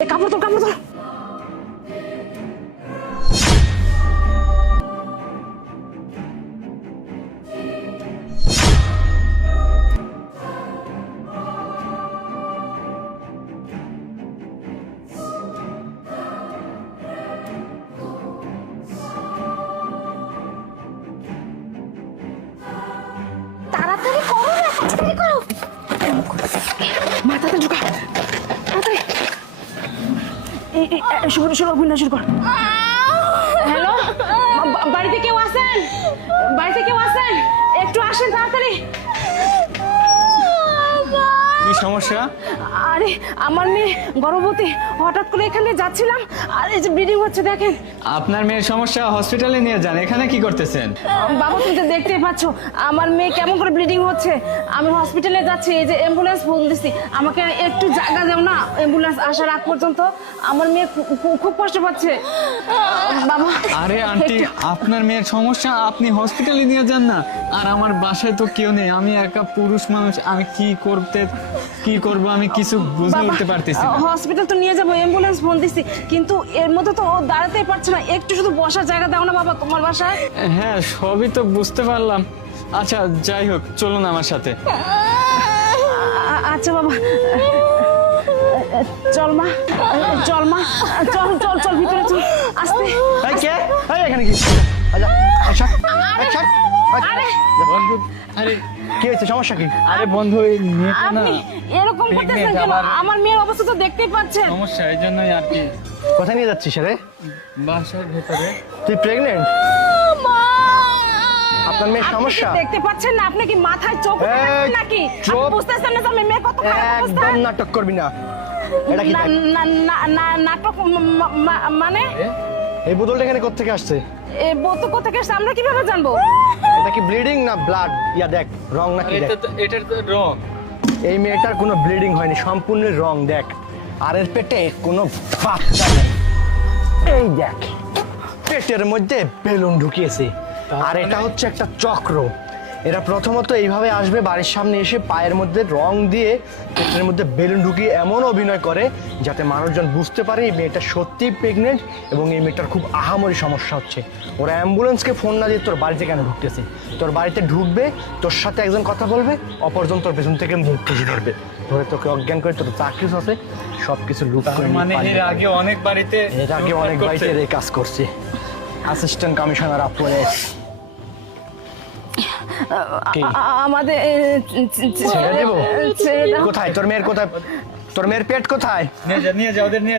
কাপড় তোল কাপড় তোল। তাড়াতাড়ি করো না, তাড়াতাড়ি করো। মাথাতে ঢুকা তাড়াতাড়ি। শুরু শুরু অভিনয় শুরু কর। হ্যালো, বাড়িতে কেউ আছেন? বাড়িতে কেউ আছেন? একটু আসেন তাড়াতাড়ি। কি সমস্যা? আরে আমার মেয়ে গর্ভবতী, হঠাৎ করে এখানে যাচ্ছিলাম আর এই যে ব্লিডিং হচ্ছে দেখেন। আপনার মেয়ের সমস্যা, হসপিটালে নিয়ে যান। এখানে কি করতেছেন? বাবা তুমি তো দেখতেই পাচ্ছ আমার মেয়ে কেমন করে ব্লিডিং হচ্ছে। আমি হসপিটালে যাচ্ছি, এই যে অ্যাম্বুলেন্স ফোন দিছি, আমাকে একটু জায়গা দাও না, অ্যাম্বুলেন্স আসার আগ পর্যন্ত। আমার মেয়ে খুব কষ্ট পাচ্ছে বাবা। আরে আন্টি, আপনার মেয়ের সমস্যা, আপনি হসপিটালে নিয়ে যান না। আর আমার বাসায় তো কেউ নেই, আমি একা পুরুষ মানুষ, আমি কি করব আমি কিছু বুঝে উঠতে পারতেছি না। হসপিটাল তো নিয়ে যাবো, অ্যাম্বুলেন্স ফোন দিছি, কিন্তু এর মধ্যে তো ও দাঁড়াতেই পারছে না। একটু শুধু বসার জায়গা দাও না বাবা তোমার বাসায়। হ্যাঁ, সবই তো বুঝতে পারলাম। আচ্ছা যাই হোক, চলুন আমার সাথে। আচ্ছা বাবা, চল মা, চল মা, চল চল চল ভিতরে চল আস্তে। এই কে? এই এখানে কি? আচ্ছা আচ্ছা আচ্ছা আরে বন্ধু, আরে কি হয়েছে, সমস্যা কি? আরে বন্ধু, এই মেয়েটা না আপনি এরকম করতেছেন কেন? আমার মেয়ের অবস্থা তো দেখতেই পাচ্ছেন। সমস্যা, এই জন্যই আর কি। কোথায় নিয়ে যাচ্ছিস রে? বাসার ভেতরে। তুই প্রেগনেন্ট? মা! আপনার মেয়ের আপনি কি সমস্যা? দেখতে পাচ্ছেন না? আপনি কি মাথায় চোখ এই, রাখছেন নাকি? চুপ। আপনি বুঝতেছেন না যে আমার মেয়ে কত খারাপ অবস্থা? একদম নাটক করবি না। এটা কি? নাটক মানে এই বোতলটা এখানে কোত্থেকে আসছে? এ বোতল কোথেকে আসছে আমরা কিভাবে জানবো? এটা কি ব্লিডিং না ব্লাড? ইয়া দেখ, রং নাকি দেখ। এটার তো রং। এই মেয়েটার কোনো ব্লিডিং হয়নি, সম্পূর্ণ রং দেখ। আর এর পেটে কোনো বাচ্চা নেই। এই দেখ, পেটের মধ্যে বেলুন ঢুকিয়েছে। আর এটা হচ্ছে একটা চক্র। এরা প্রথমত এইভাবে আসবে, বাড়ির সামনে এসে পায়ের মধ্যে রং দিয়ে পেটের মধ্যে বেলুন ঢুকিয়ে এমন অভিনয় করে যাতে মানুষজন বুঝতে পারে এই মেয়েটা সত্যিই প্রেগনেন্ট এবং এই মেয়েটার খুব আহামরি সমস্যা হচ্ছে। ওরা অ্যাম্বুলেন্সকে ফোন না দিয়ে তোর বাড়িতে কেন ঢুকতেছে? তোর বাড়িতে ঢুকবে, তোর সাথে একজন কথা বলবে, অপরজন তোর পেছন থেকে মুখ খুঁজে ধরবে, ধরে তোকে অজ্ঞান করে তোর চাকরিস আছে সব কিছু লুট করে নিয়ে মানে পালিয়ে এর যাবে। আগে অনেক বাড়িতে এর আগে অনেক বাড়িতে এই কাজ করছে। অ্যাসিস্ট্যান্ট কমিশনার আপনে কি? আমাদের ছেড়ে দেবো? ছেড়ে দাও। কোথায় তোর মেয়ের, কোথায় তোর মেয়ের পেট কোথায়? নিয়ে যা ওদের নিয়ে